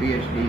PhD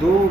2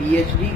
PhD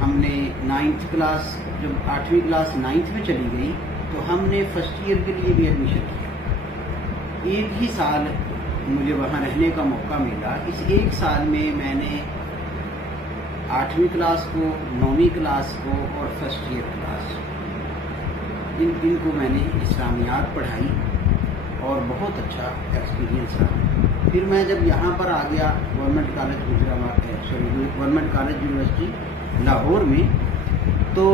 ہم نے 9th class, جب 8ویں کلاس 9th میں چلی گئی تو ہم نے فرسٹ ایئر کے لیے بھی ایڈمیشن کیا۔ ایک ہی سال مجھے وہاں رہنے کا موقع ملا۔ اس ایک سال میں نے 8ویں کلاس کو، 9ویں کلاس کو اور فرسٹ ایئر کلاس ان کو میں نے اسلامیات پڑھائی اور بہت اچھا ایکسپیرینس رہا۔ پھر میں جب یہاں پر آ گیا گورنمنٹ کالج یونیورسٹی لاہور میں، تو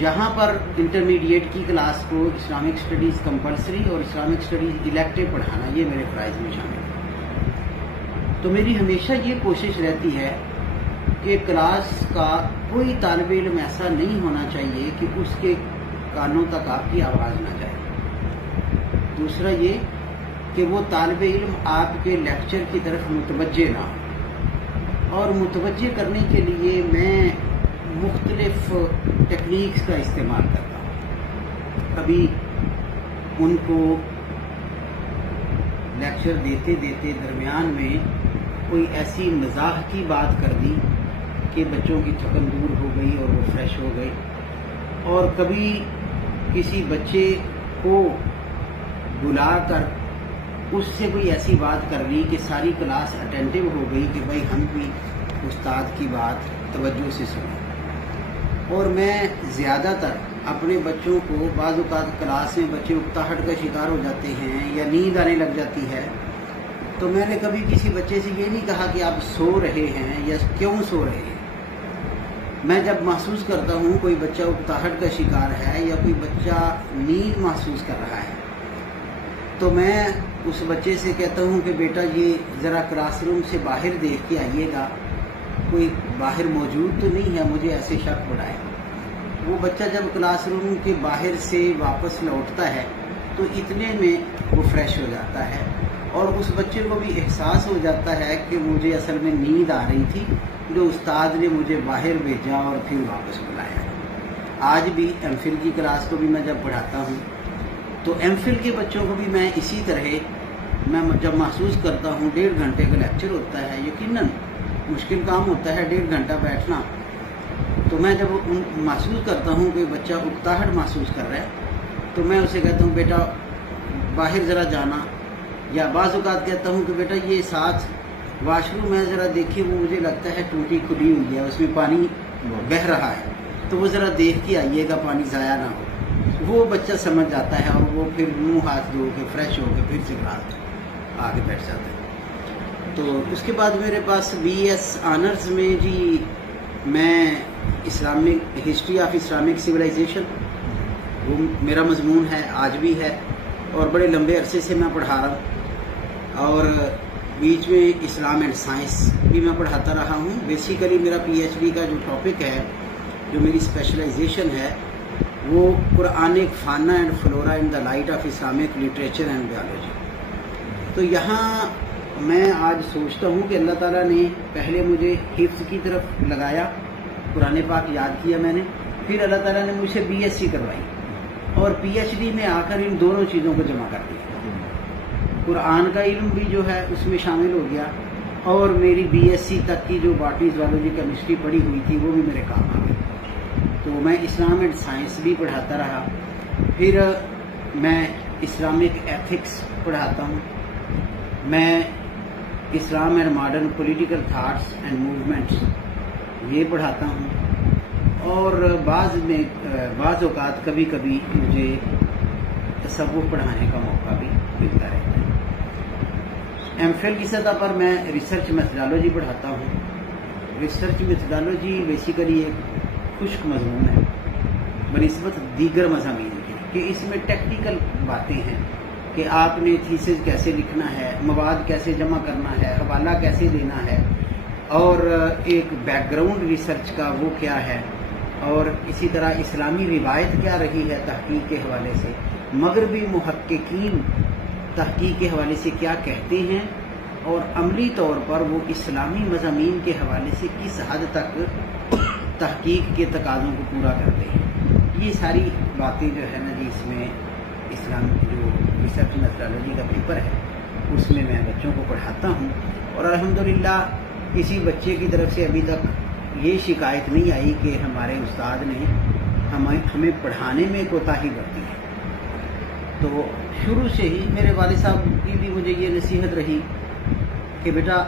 یہاں پر انٹرمیڈیٹ کی کلاس کو اسلامک اسٹڈیز کمپلسری اور اسلامک اسٹڈیز الیکٹیو پڑھانا یہ میرے فرائض میں شامل ہے۔ تو میری ہمیشہ یہ کوشش رہتی ہے کہ کلاس کا کوئی طالب علم ایسا نہیں ہونا چاہیے کہ اس کے کانوں تک آپ کی آواز نہ جائے۔ دوسرا یہ کہ وہ طالب علم آپ کے لیکچر کی طرف متوجہ نہ ہو، اور متوجہ کرنے کے لیے میں مختلف ٹیکنیکس کا استعمال کرتا ہوں۔ کبھی ان کو لیکچر دیتے دیتے درمیان میں کوئی ایسی مزاح کی بات کر دی کہ بچوں کی تھکن دور ہو گئی اور وہ فریش ہو گئے، اور کبھی کسی بچے کو بلا کر اس سے کوئی ایسی بات کر لی کہ ساری کلاس اٹینٹیو ہو گئی کہ بھائی ہم بھی استاد کی بات توجہ سے سنیں۔ اور میں زیادہ تر اپنے بچوں کو، بعض اوقات کلاس میں بچے اکتاہٹ کا شکار ہو جاتے ہیں یا نیند آنے لگ جاتی ہے، تو میں نے کبھی کسی بچے سے یہ نہیں کہا کہ آپ سو رہے ہیں یا کیوں سو رہے ہیں۔ میں جب محسوس کرتا ہوں کوئی بچہ اکتاہٹ کا شکار ہے یا کوئی بچہ نیند محسوس کر رہا ہے، تو میں اس بچے سے کہتا ہوں کہ بیٹا یہ ذرا کلاس روم سے باہر دیکھ کے آئیے گا، کوئی باہر موجود تو نہیں ہے، مجھے ایسے شک پڑا ہے۔ وہ بچہ جب کلاس روم کے باہر سے واپس لوٹتا ہے تو اتنے میں وہ فریش ہو جاتا ہے، اور اس بچے کو بھی احساس ہو جاتا ہے کہ مجھے اصل میں نیند آ رہی تھی، جو استاد نے مجھے باہر بھیجا اور پھر واپس بلایا۔ آج بھی ایم فل کی کلاس کو بھی میں جب پڑھاتا ہوں تو ایم فل کے بچوں کو بھی میں اسی طرح، میں جب محسوس کرتا ہوں 1.5 گھنٹے کا لیکچر ہوتا ہے، یقیناً مشکل کام ہوتا ہے 1.5 گھنٹہ بیٹھنا، تو میں جب محسوس کرتا ہوں کہ بچہ اکتاہٹ محسوس کر رہا ہے تو میں اسے کہتا ہوں بیٹا باہر ذرا جانا، یا بعض اوقات کہتا ہوں کہ بیٹا یہ ساتھ واش روم ہے، ذرا دیکھیے، وہ مجھے لگتا ہے ٹوٹی کھلی ہوئی ہے، اس میں پانی بہہ رہا ہے، تو وہ ذرا دیکھ کے آئیے گا، پانی ضائع نہ ہو۔ وہ بچہ سمجھ جاتا ہے اور وہ پھر منہ ہاتھ دھو کے فریش ہو کے پھر سے کلاس آگے بیٹھ جاتا ہے۔ تو اس کے بعد میرے پاس بی ایس آنرز میں جی میں Islamic history of Islamic civilisation, وہ میرا مضمون ہے، آج بھی ہے، اور بڑے لمبے عرصے سے میں پڑھا رہا ہوں، اور بیچ میں اسلام اینڈ سائنس بھی میں پڑھاتا رہا ہوں۔ بیسیکلی میرا پی ایچ ڈی کا جو ٹاپک ہے، جو میری اسپیشلائزیشن ہے، وہ Quranic fauna and flora in the light of Islamic literature and biology. تو یہاں میں آج سوچتا ہوں کہ اللہ تعالیٰ نے پہلے مجھے حفظ کی طرف لگایا، قرآن پاک یاد کیا میں نے، پھر اللہ تعالیٰ نے مجھ سے بی ایس سی کروائی، اور پی ایچ ڈی میں آ کر ان دونوں چیزوں کو جمع کر دیا۔ قرآن کا علم بھی جو ہے اس میں شامل ہو گیا، اور میری بی ایس سی تک کی جو باٹنی زوالوجی کیمسٹری پڑھی ہوئی تھی وہ بھی میرے کام آ گئی۔ تو میں اسلام اینڈ سائنس بھی پڑھاتا رہا، پھر میں اسلامک ایتھکس پڑھاتا ہوں، میں اسلام and modern political thoughts and movements یہ پڑھاتا ہوں، اور بعض اوقات کبھی کبھی مجھے تصوف پڑھانے کا موقع بھی ملتا رہتا ہے۔ ایم فل کی سطح پر میں ریسرچ میتھڈالوجی پڑھاتا ہوں۔ ریسرچ میتھڈالوجی بیسیکلی ایک خشک مضمون ہے بنسبت دیگر مضامین کے، کہ اس میں ٹیکنیکل باتیں ہیں کہ آپ نے تھیسز کیسے لکھنا ہے، مواد کیسے جمع کرنا ہے، حوالہ کیسے دینا ہے، اور ایک بیک گراؤنڈ ریسرچ کا وہ کیا ہے، اور اسی طرح اسلامی روایت کیا رہی ہے تحقیق کے حوالے سے، مغربی محققین تحقیق کے حوالے سے کیا کہتے ہیں، اور عملی طور پر وہ اسلامی مضامین کے حوالے سے کس حد تک تحقیق کے تقاضوں کو پورا کرتے ہیں۔ یہ ساری باتیں جو ہے نا جی، اس میں اسلام جو ریسرچ میتھڈالوجی کا پیپر ہے اس میں بچوں کو پڑھاتا ہوں، اور الحمدللہ کسی بچے کی طرف سے ابھی تک یہ شکایت نہیں آئی کہ ہمارے استاد نے ہمیں پڑھانے میں کوتاہی برتی ہے۔ تو شروع سے ہی میرے والد صاحب کی بھی مجھے یہ نصیحت رہی کہ بیٹا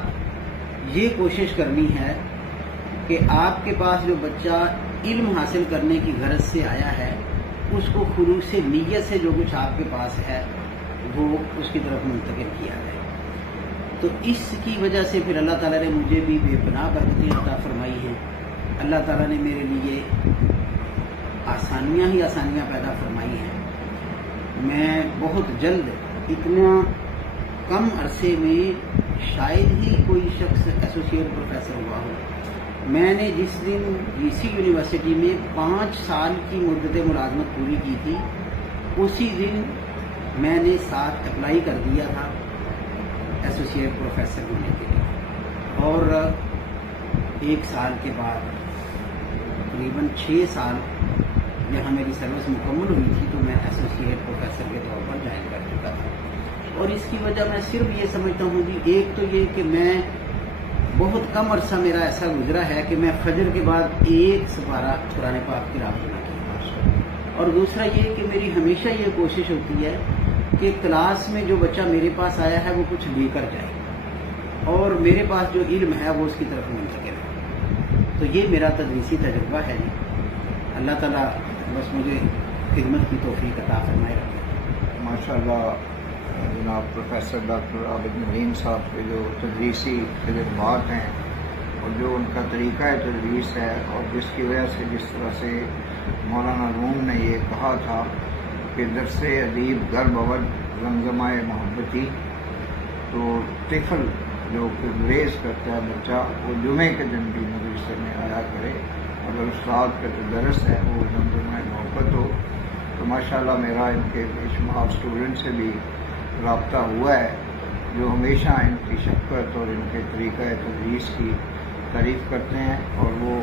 یہ کوشش کرنی ہے کہ آپ کے پاس جو بچہ علم حاصل کرنے کی غرض سے آیا ہے اس کو خلوص نیت سے جو کچھ آپ کے پاس ہے وہ اس کی طرف منتقل کیا جائے۔ تو اس کی وجہ سے پھر اللہ تعالیٰ نے مجھے بھی بے پناہ برکتیں عطا فرمائی ہیں۔ اللہ تعالیٰ نے میرے لیے آسانیاں ہی آسانیاں پیدا فرمائی ہیں۔ میں بہت جلد اتنا کم عرصے میں شاید ہی کوئی شخص ایسوسیٹ پروفیسر ہوا ہو۔ میں نے جس دن DC یونیورسٹی میں 5 سال کی مدت ملازمت پوری کی تھی اسی دن میں نے 7 اپلائی کر دیا تھا ایسوسیٹ پروفیسر ہونے کے لیے، اور 1 سال کے بعد تقریباً 6 سال جہاں میری سروس مکمل ہوئی تھی تو میں ایسوسیٹ پروفیسر کے طور پر جوائن کر چکا تھا۔ اور اس کی وجہ میں صرف یہ سمجھتا ہوں کہ ایک تو یہ کہ میں بہت کم عرصہ میرا ایسا گزرا ہے کہ میں فجر کے بعد 1 سپارہ قرآن پاک کی راہ نہ کی، اور دوسرا یہ کہ میری ہمیشہ یہ کوشش ہوتی ہے کہ کلاس میں جو بچہ میرے پاس آیا ہے وہ کچھ لے کر جائے اور میرے پاس جو علم ہے وہ اس کی طرف منتقل ہے۔ تو یہ میرا تدریسی تجربہ ہے جی۔ اللہ تعالیٰ بس مجھے خدمت کی توفیق عطا فرمائے۔ ماشاءاللہ جناب پروفیسر ڈاکٹر عابد ندیم صاحب کے جو تدریسی تجربات ہیں اور جو ان کا طریقہ تدریس ہے، اور جس کی وجہ سے جس طرح سے مولانا روم نے یہ کہا تھا کہ درس ادیب گر بود زمزمۂ محبتی، تو طفل جو کہ گریز کرتا ہے بچہ وہ جمعے کے دن بھی مدرسے میں آیا کرے، اگر استاد کا جو درس ہے وہ زمزمۂ محبت ہو۔ تو ماشاءاللہ میرا ان کے بے شمار اسٹوڈنٹ سے بھی رابطہ ہوا ہے جو ہمیشہ ان کی شفقت اور ان کے طریقہ تدریس کی تعریف کرتے ہیں، اور وہ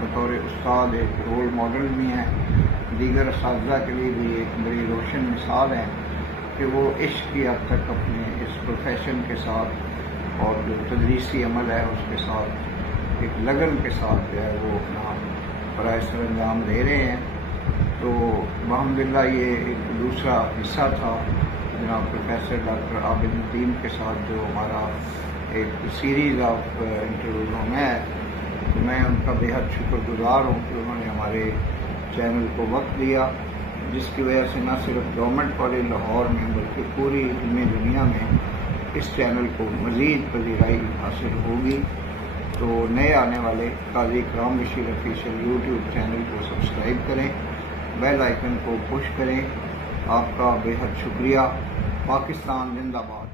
بطور استاد ایک رول ماڈل بھی ہیں، دیگر اساتذہ کے لیے بھی ایک بڑی روشن مثال ہے کہ وہ عشق کی حد تک اپنے اس پروفیشن کے ساتھ اور جو تدریسی عمل ہے اس کے ساتھ ایک لگن کے ساتھ جو ہے وہ اپنا برائے سر انجام دے رہے ہیں۔ تو الحمدللہ یہ ایک دوسرا حصہ تھا جناب پروفیسر ڈاکٹر عابد ندیم کے ساتھ جو ہمارا ایک سیریز آف انٹرویوزوں میں ہے، تو میں ان کا بے حد شکر گزار ہوں کہ انہوں نے ہمارے چینل کو وقت دیا، جس کی وجہ سے نہ صرف گورنمنٹ کالج لاہور میں بلکہ پوری علمی دنیا میں اس چینل کو مزید پذیرائی حاصل ہوگی۔ تو نئے آنے والے قاضی اکرام بشیر آفیشیل یوٹیوب چینل کو سبسکرائب کریں، بیل آئیکن کو پش کریں۔ آپ کا بے حد شکریہ۔ پاکستان زندہ باد۔